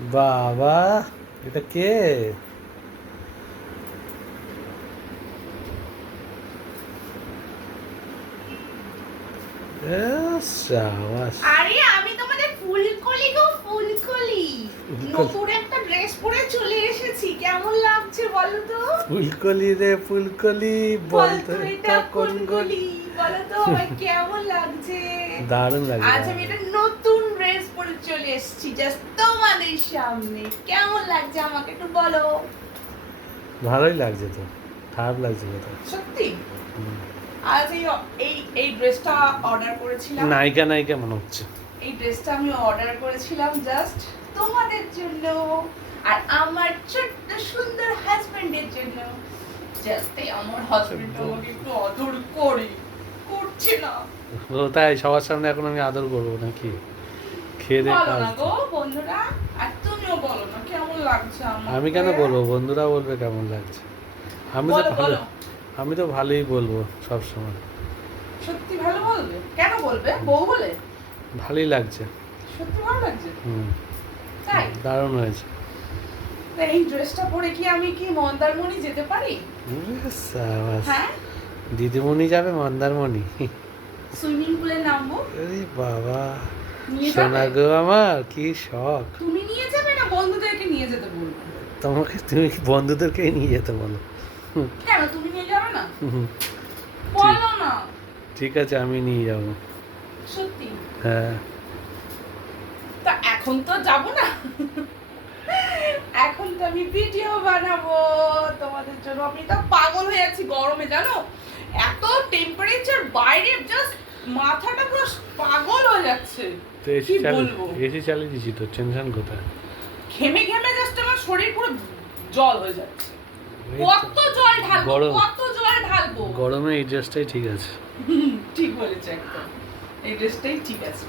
বাবা, এটা কে? সাবাস। আরে আমি তোমাদের ফুলকলি গো, ফুলকলি। নতুন একটা ড্রেস পরে চলে এসেছি, কেমন লাগছে বলো তো? ফুলকলি রে ফুলকলি, বলতো এটা কোন গলি? বলো তো আমার কেমন লাগছে? দারুণ লাগছে। আজ আমি একটা নতুন ড্রেস পরে চলে এসেছি জাস্ট তোমাদের সামনে। কেমন লাগছে আমাকে একটু বলো? ভালোই লাগছে তো, খারাপ লাগছে কোথাও? সত্যি আজ এই ড্রেসটা অর্ডার করেছিলাম। নায়িকা নায়িকা মনে হচ্ছে। এই ড্রেসটা আমি অর্ডার করেছিলাম জাস্ট তোমাদের জন্য আর আমার ছোট্ট সুন্দর হাজবেন্ডের জন্য। যাতে আমার হাজবেন্ড আমাকে একটু আদর করে, করছে না। ও তাই? সবার সামনে এখন আমি আদর করবো নাকি? খেয়ে দে বলো না কাজ। গো বন্ধুরা, আর তুমিও বলো না কেমন লাগছে আমার। আমি কেন বলবো? বন্ধুরা বলবে কেমন লাগছে। আমি তো বলো ভালো, বলো, আমি তো ভালোই বলবো সব সময়। সত্যি ভালো বলবে? কেন বলবে? বউ বলে? ভালোই লাগছে। সত্যি ভালো লাগছে? হুম, তাই? দারুণ হয়েছে। তা এই ড্রেসটা পরে কি আমি কি মন্দারমণি যেতে পারি? সাবাস। হ্যাঁ, দিদিমণি যাবে মন্দারমণি? সুইমিং পুলে নামবো। আরে বাবা, নিয়ে সোনা যাবে? গো আমার, কি শখ! তুমি নিয়ে যাবে না বন্ধুদেরকে নিয়ে যেতে বলবো? তুমি বন্ধুদেরকেই নিয়ে যেতে বলো। কেন তুমি নিয়ে যাবে না? হুম, বলো না। ঠিক আছে, আমি নিয়ে যাবো। সত্যি? হ্যাঁ। তা এখন তো যাব না, এখন তো আমি ভিডিও বানাবো তোমাদের জন্য। আমি তো পাগল হয়ে যাচ্ছি গরমে, জানো এত টেম্পারেচার বাইরে, জাস্ট মাথাটা পুরো পাগল হয়ে যাচ্ছে। তো কি বলবো, এসি চালিয়ে দিছি তো, টেনশন কোথায়? ঘেমে ঘেমে জাস্ট আমার শরীর পুরো জল হয়ে যাচ্ছে। এই তো, কত জল ঢালবো, গরম। কত জল ঢালবো? গরমে এই ড্রেসটাই ঠিক আছে। ঠিক বলেছে একদম, এই ড্রেসটাই ঠিক আছে।